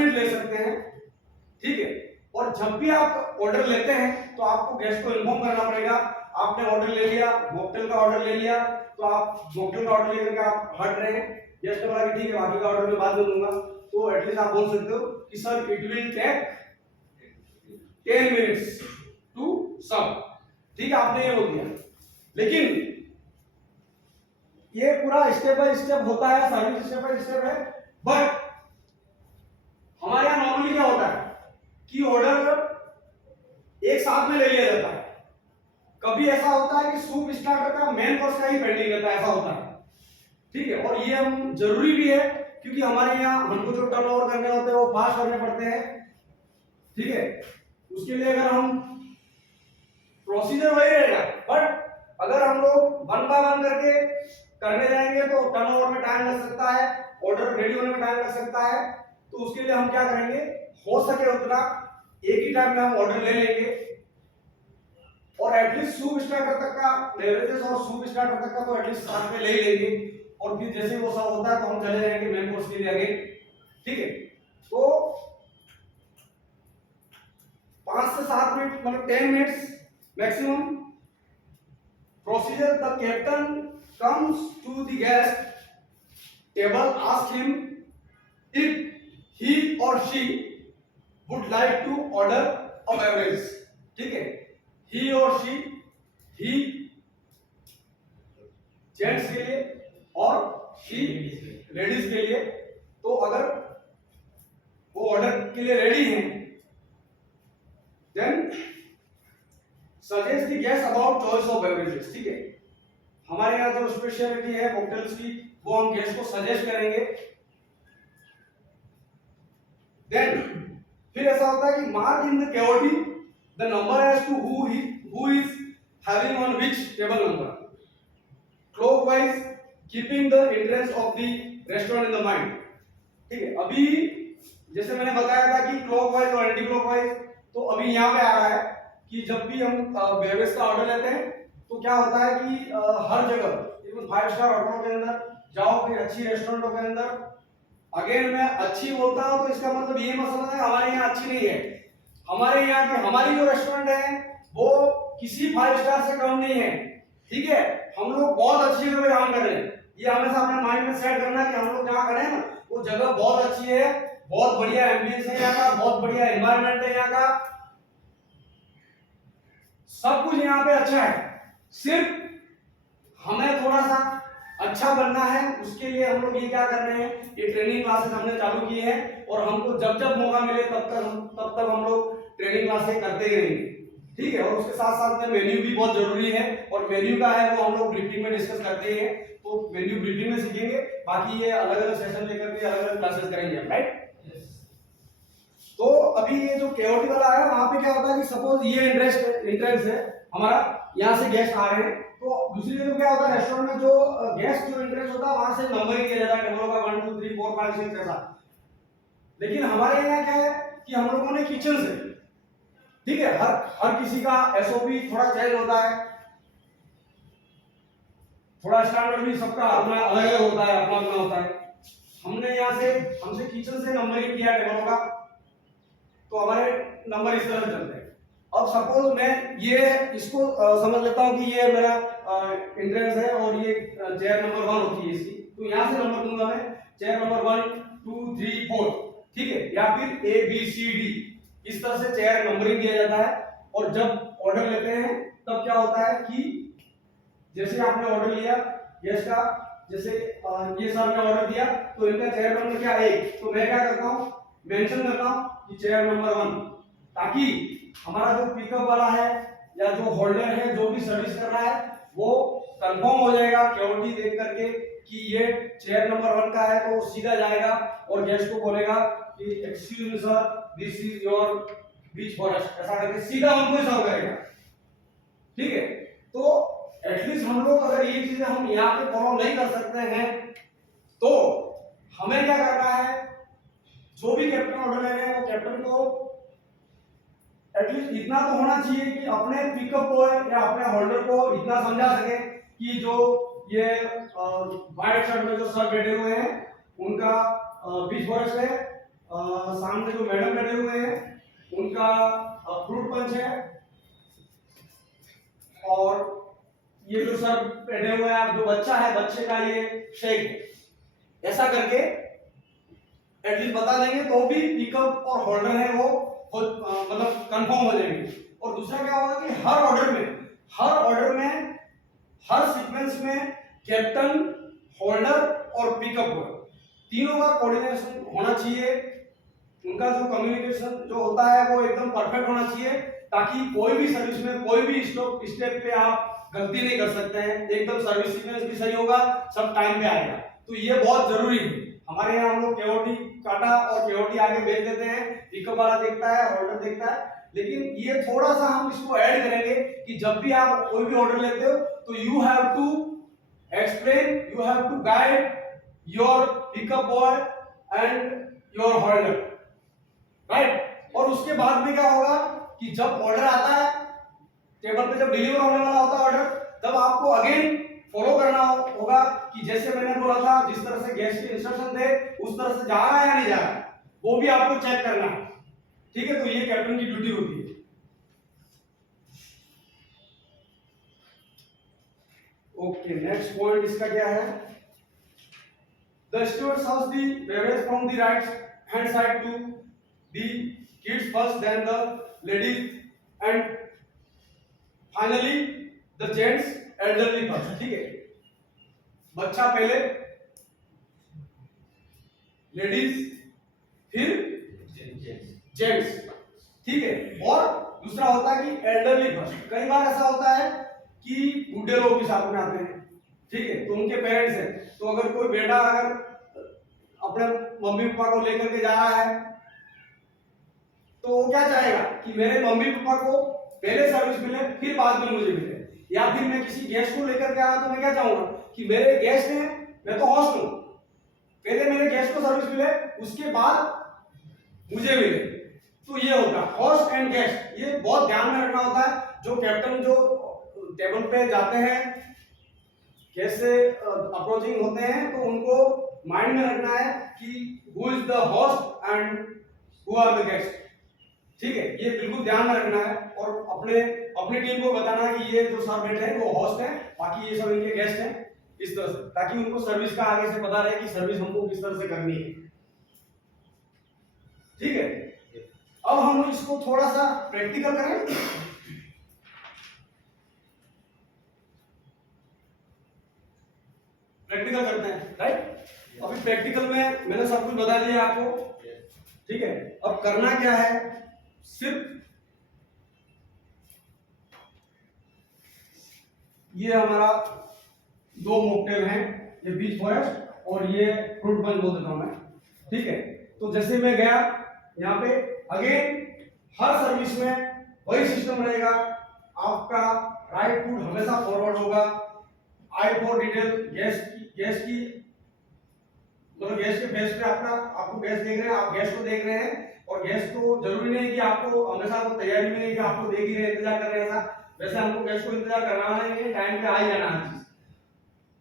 Minute ले सकते हैं, ठीक है। और जब भी आप ऑर्डर लेते हैं तो आपको गेस्ट को इन्फॉर्म करना पड़ेगा। आपने ऑर्डर ले लिया, मॉकटेल का ऑर्डर ले लिया, तो आप मॉकटेल का ऑर्डर लेकर के आप हट रहे हैं, गेस्ट ने बोला कि ठीक है बाकी का ऑर्डर मैं बाद में दूंगा, तो एटलीस्ट आप बोल सकते हो कि sir it will take 10 minutes to serve, ठीक है, आपने ये बोल दिया। लेकिन ये पूरा स्टेप बाय स्टेप होता है, सर्विस स्टेप बाय स्टेप है, बट हमारे यहाँ नॉर्मली क्या होता है कि ऑर्डर एक साथ में ले लिया जाता है। कभी ऐसा होता है कि सूप स्टार्टर का मेन कोर्स का ही पेंडिंग रहता है, ऐसा होता है, ठीक है। और ये हम जरूरी भी है क्योंकि हमारे यहाँ हमको जो टर्नओवर करने होते हैं वो फास्ट करने पड़ते हैं, ठीक है। उसके लिए अगर हम प्रोसीजर वही रहेगा, बट अगर हम लोग वन बाय वन करके करने जाएंगे तो टर्नओवर में टाइम लग सकता है, ऑर्डर रेडी होने में टाइम लग सकता है। तो उसके लिए हम क्या करेंगे, हो सके उतना एक ही टाइम में हम ऑर्डर ले लेंगे और एटलीस्ट सूप स्टार्टर तक का बेवरेजेस और सूप स्टार्टर तक का तो एटलीस्ट साथ में ले लेंगे। और फिर जैसे वो सब होता है तो हम चले जाएंगे मेन कोर्स के लिए आगे, ठीक है। तो 5 से 7 मिनट मतलब 10 minutes maximum procedure. The captain comes to the guest table, ask him if he or she would like to order a beverage, ठीक है। he or she, he gents के लिए और she लेडीज के लिए। तो अगर वो ऑर्डर के लिए रेडी हैं, then suggest the guest about choice of beverages, ठीक है। हमारे यहाँ जो स्पेशलिटी है कॉकटेल्स की वो हम गेस्ट को सजेस्ट करेंगे। देन फिर ऐसा होता है कि mark in the KOT the number as to who is having on which table number, clockwise keeping the interest of the restaurant in the mind, ठीक है। अभी जैसे मैंने बताया था कि क्लॉकवाइज और एंटी क्लॉकवाइज, तो अभी यहाँ पे आ रहा है कि जब भी हम बेवरेज का ऑर्डर लेते हैं तो क्या होता है कि हर जगह इवन 5 स्टार होटलों के अंदर जाओ, फिर अच्छी रेस्टोरेंटों के अंदर, अगेन मैं अच्छी बोलता हूं तो इसका मतलब ये मसला है हमारे यहाँ अच्छी नहीं है। हमारे यहाँ की हमारी जो रेस्टोरेंट है वो किसी 5 स्टार से कम नहीं है, ठीक है। हम लोग बहुत अच्छी जगह पे काम कर रहे हैं, ये हमेशा अपने माइंड में सेट करना कि हम लोग जहाँ करें ना वो जगह बहुत अच्छी है, बहुत बढ़िया एम्बियंस है यहाँ का, बहुत बढ़िया एनवायरनमेंट है यहाँ का, सब कुछ यहाँ पे अच्छा है। सिर्फ हमें थोड़ा सा अच्छा बनना है, उसके लिए हम लोग ये क्या कर रहे हैं, ये ट्रेनिंग क्लासेस हमने चालू की है और हमको जब जब मौका मिले तब तक हम लोग ट्रेनिंग क्लासेस करते ही रहेंगे, ठीक है। और उसके साथ साथ में मेन्यू भी बहुत जरूरी है और मेन्यू का है वो हम लोग ब्रीफिंग में डिस्कस करते हैं, तो मेन्यू ब्रीफिंग में सीखेंगे, बाकी ये अलग अलग सेशन लेकर के अलग अलग क्लासेस करेंगे, राइट। तो अभी ये जो केओटी वाला है वहां पे क्या होता है कि सपोज ये एंट्रेंस है हमारा, यहाँ से गेस्ट आ रहे हैं, तो दूसरी जगह क्या होता है रेस्टोरेंट में जो गेस्ट जो एंट्रेंस होता है वहां से नंबरिंग किया जाता है टेबलों का 1 2 3 4 5 6 ऐसा। लेकिन हमारे यहाँ क्या है कि हम लोगों ने किचन से, ठीक है, हर किसी का एसओपी थोड़ा चेंज होता है, थोड़ा स्टैंडर्ड भी सबका अपना अलग अलग होता है, अपना अपना होता है। हमने यहाँ से हमसे किचन से नंबरिंग किया टेबलों का, तो हमारे नंबर इस तरह चलते हैं। अब सपोज मैं ये इसको समझ लेता हूं कि ये मेरा एंट्रेंस है और ये चेयर नंबर 1 होती है इसकी, तो यहां से नंबर दूंगा मैं, चेयर नंबर 1 2 3 4, ठीक है, या फिर ए बी सी डी, इस तरह से चेयर नंबरिंग दिया जाता है। और जब ऑर्डर लेते हैं तब क्या होता है कि जैसे आपने ऑर्डर लिया गेस्ट का, जैसे ये सर ने ऑर्डर दिया तो इनका चेयर नंबर क्या है 1, तो मैं क्या करता हूं मेंशन करता हूं कि चेयर नंबर 1, ताकि हमारा जो पिकअप वाला है या जो होल्डर है जो भी सर्विस कर रहा है वो कंफर्म हो जाएगा केओटी देख करके कि ये चेयर नंबर 1 का है, तो वो सीधा जाएगा और गेस्ट को बोलेगा कि excuse me sir this is your beach forest, ऐसा करके सीधा हमको सर्व करेगा, ठीक है। तो एटलीस्ट हम लोग अगर ये चीजें हम यहाँ पे फॉलो नहीं कर सकते हैं तो हमें क्या करना है, जो भी कैप्टन ऑर्डर ले रहे हैं वो कैप्टन को एटलीस्ट इतना तो होना चाहिए कि अपने पिकअप को या अपने होल्डर को इतना समझा सके कि जो ये व्हाइट शर्ट में जो सर बैठे हुए हैं उनका बीच फॉरेस्ट है सामने जो मैडम बैठे हुए हैं उनका फ्रूट पंच है, और ये जो सर बैठे हुए हैं जो बच्चा है बच्चे का ये शेक है। ऐसा करके एटलीस्ट बता देंगे तो भी पिकअप और होल्डर है वो मतलब कंफर्म हो जाएंगे। और दूसरा क्या होगा कि हर ऑर्डर में हर सीक्वेंस में कैप्टन, होल्डर और पिकअप होगा, तीनों का कोऑर्डिनेशन होना चाहिए। उनका जो कम्युनिकेशन जो होता है वो एकदम परफेक्ट होना चाहिए, ताकि कोई भी सर्विस में कोई भी स्टेप पे आप गलती नहीं कर सकते हैं। एकदम सर्विस सीक्वेंस भी सही होगा, सब टाइम पे आएगा। तो ये बहुत जरूरी है। हमारे यहाँ हम लोग केओटी काटा और केओटी आगे भेज देते हैं, पिकअप वाला देखता है, होल्डर देखता है। लेकिन ये थोड़ा सा हम इसको ऐड करेंगे कि जब भी आप कोई भी ऑर्डर लेते हो तो you have to explain, you have to guide your pickup boy and your holder, right. और उसके बाद में क्या होगा कि जब ऑर्डर आता है टेबल पे, जब डिलीवर होने वाला होता है ऑर्डर, तब आपको अगेन फॉलो करना होगा कि जैसे मैंने बोला था, जिस तरह से गैस के इंस्ट्रक्शन थे उस तरह से जा रहा है या नहीं जा रहा है, वो भी आपको चेक करना है, ठीक है। तो ये कैप्टन की ड्यूटी होती है। ओके, नेक्स्ट पॉइंट इसका क्या है? The steward serves the beverage from the right hand side to the kids first, then the ladies and finally the gents elderly first, ठीक है। बच्चा पहले, लेडीज, फिर जेंट्स, ठीक है। और दूसरा होता है कि एल्डरली फर्स्ट। कई बार ऐसा होता है कि बूढ़े लोग भी साथ में आते हैं, ठीक है, तो उनके पेरेंट्स हैं, तो अगर कोई बेटा अगर अपने मम्मी पापा को लेकर के जा रहा है तो वो क्या चाहेगा कि मेरे मम्मी पापा को पहले सर्विस मिले फिर बाद में मुझे मिले। या फिर मैं किसी गेस्ट को लेकर के आया तो मैं क्या चाहूंगा कि मेरे गेस्ट हैं, मैं तो होस्ट हूं, पहले मेरे गेस्ट को सर्विस मिले उसके बाद मुझे मिले। तो ये होगा होस्ट एंड गेस्ट, ये बहुत ध्यान में रखना होता है। जो कैप्टन जो टेबल पे जाते हैं, कैसे अप्रोचिंग होते हैं, तो उनको माइंड में रखना है कि who is the host and who are the guest, ठीक है। ये बिल्कुल ध्यान में रखना है और अपनी टीम को बताना है कि ये जो सर बैठे हैं वो होस्ट हैं, बाकी ये सब इनके गेस्ट हैं, इस तरह से, ताकि उनको सर्विस का आगे से पता रहे कि सर्विस हमको किस तरह से करनी है, ठीक है। अब हम इसको थोड़ा सा प्रैक्टिकल करें। प्रैक्टिकल करते हैं, राइट। अभी प्रैक्टिकल में मैंने सब कुछ बता दिया आपको, ठीक है। अब करना क्या है, सिर्फ ये हमारा दो मॉकटेल हैं, ये बीच फॉरेस्ट और ये फ्रूट पंच बोल देता हूं मैं, ठीक है। तो जैसे मैं गया यहाँ पे, अगेन हर सर्विस में वही सिस्टम रहेगा। आपका राइट फुट हमेशा फॉरवर्ड होगा, आई फॉर डिटेल, गैस की मतलब गैस के फेस पे आपको गैस देख रहे हैं, आप गैस को देख रहे हैं, और गैस को जरूरी नहीं कि आपको हमेशा वो तैयारी में है कि आपको देख ही रहे, इंतजार कर रहे हैं, ऐसा वैसे हमको गैस को इंतजार करना नहीं है, टाइम पे आ ही जाना है चीज।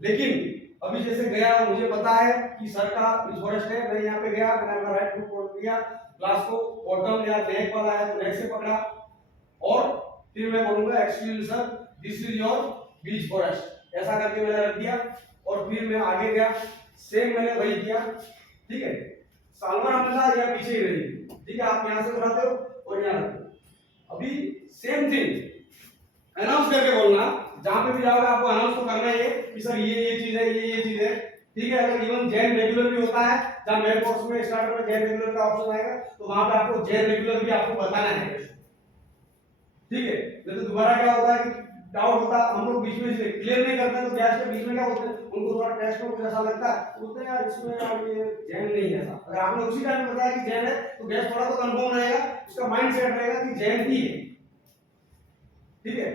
लेकिन अभी जैसे गया, मुझे पता है कि सर का फॉरेस्ट है, मैं यहाँ पे गया, मैंने अपना राइट फुट पकड़ लिया, ग्लास को बॉटम या नेक वाला है तो नेक से पकड़ा, और फिर मैं बोलूंगा excuse sir this is your beach forest, ऐसा करके मैंने रख दिया, और फिर मैं आगे गया, सेम मैंने वही किया, ठीक है। सालवर हमेशा या पीछे ही रहेगी, ठीक है, आप यहाँ से उठाते हो और यहाँ रखते हो। अभी सेम थिंग अनाउंस करके बोलना, जहां पे भी जाओगे आपको अनाउंस तो करना ही है कि सर ये चीज है, ये चीज है, ठीक है। अगर इवन जेन रेगुलर भी होता है, जब मेरे कोर्स में स्टार्टर में जेन रेगुलर का ऑप्शन आएगा तो वहां पे आपको जेन रेगुलर भी आपको बताना है, ठीक है। नहीं तो दोबारा क्या होता है कि डाउट होता है, हम लोग बीच में से क्लियर नहीं करते तो गैस के बीच में क्या होता है, उनको थोड़ा टेस्ट को कुछ ऐसा लगता है, बोलते हैं यार इसमें यार ये जेन नहीं है ऐसा। अगर आपने उसी टाइम बताया कि जेन है तो गैस थोड़ा तो कंफर्म रहेगा, उसका माइंड सेट रहेगा कि जेन ही है, ठीक है।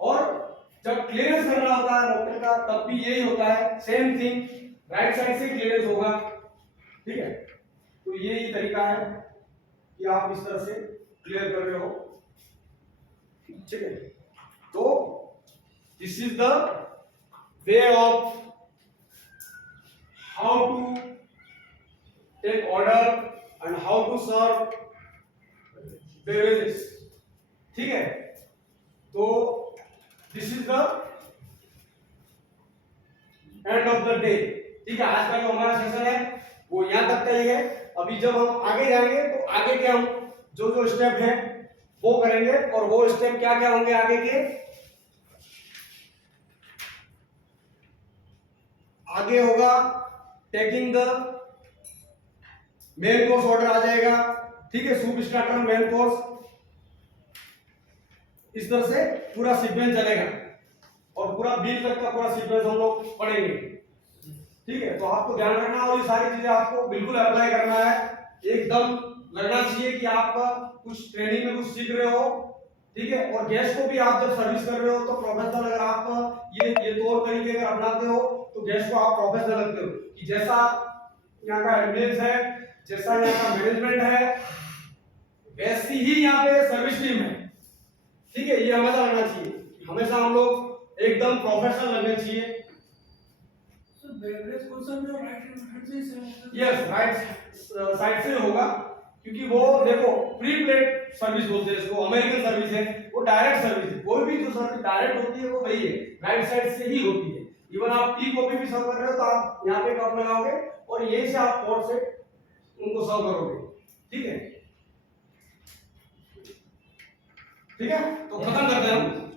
और जब क्लियरेंस करना होता है मॉकटेल का तब भी यही होता है, सेम थिंग, राइट साइड से क्लियरेंस होगा, ठीक है। तो यही तरीका है कि आप इस तरह से क्लियर कर रहे हो, ठीक है। तो this is the way of how to take order and how to serve beverages. ठीक है, तो this is the end of the day. ठीक है, आज का जो हमारा सेशन है वो यहाँ तक का ही है। अभी जब हम आगे जाएंगे तो आगे के हम जो जो स्टेप है वो करेंगे, और वो स्टेप क्या क्या होंगे आगे के, आगे होगा taking the main course order आ जाएगा। ठीक है, सूप स्टार्टर मेन कोर्स, इस तरह से पूरा सीक्वेंस चलेगा और पूरा बीच तक का पूरा सीक्वेंस हम लोग पढ़ेंगे। ठीक है, तो आपको ध्यान रखना और ये सारी चीजें आपको बिल्कुल अप्लाई करना है। एकदम लगना चाहिए कि आप कुछ ट्रेनिंग में कुछ सीख रहे हो। ठीक है, और गैस को भी आप जब सर्विस कर रहे हो तो प्रोफेशनल, अगर आप ये तौर तरीके अगर अपनाते हो तो गैस को आप प्रोफेशनल लगते हो कि जैसा यहाँ का एम्बियंस है, जैसा यहाँ का मैनेजमेंट है, वैसी ही यहाँ पे सर्विस टीम है। ठीक है, ये हमेशा लगना चाहिए, हमेशा हम लोग एकदम प्रोफेशनल लगने चाहिए। यस, राइट साइड से होगा, क्योंकि वो देखो प्री प्लेट सर्विस बोलते हैं इसको, अमेरिकन सर्विस है, वो डायरेक्ट सर्विस है। कोई भी जो सर्विस डायरेक्ट होती है वो वही है, राइट साइड से ही होती है। इवन आप टी कॉफी भी सर्व कर रहे हो तो आप यहाँ पे कप लगाओगे और यहीं से आप पोर्ट से उनको सर्व करोगे। ठीक है, ठीक है, तो खत्म करते हैं हम।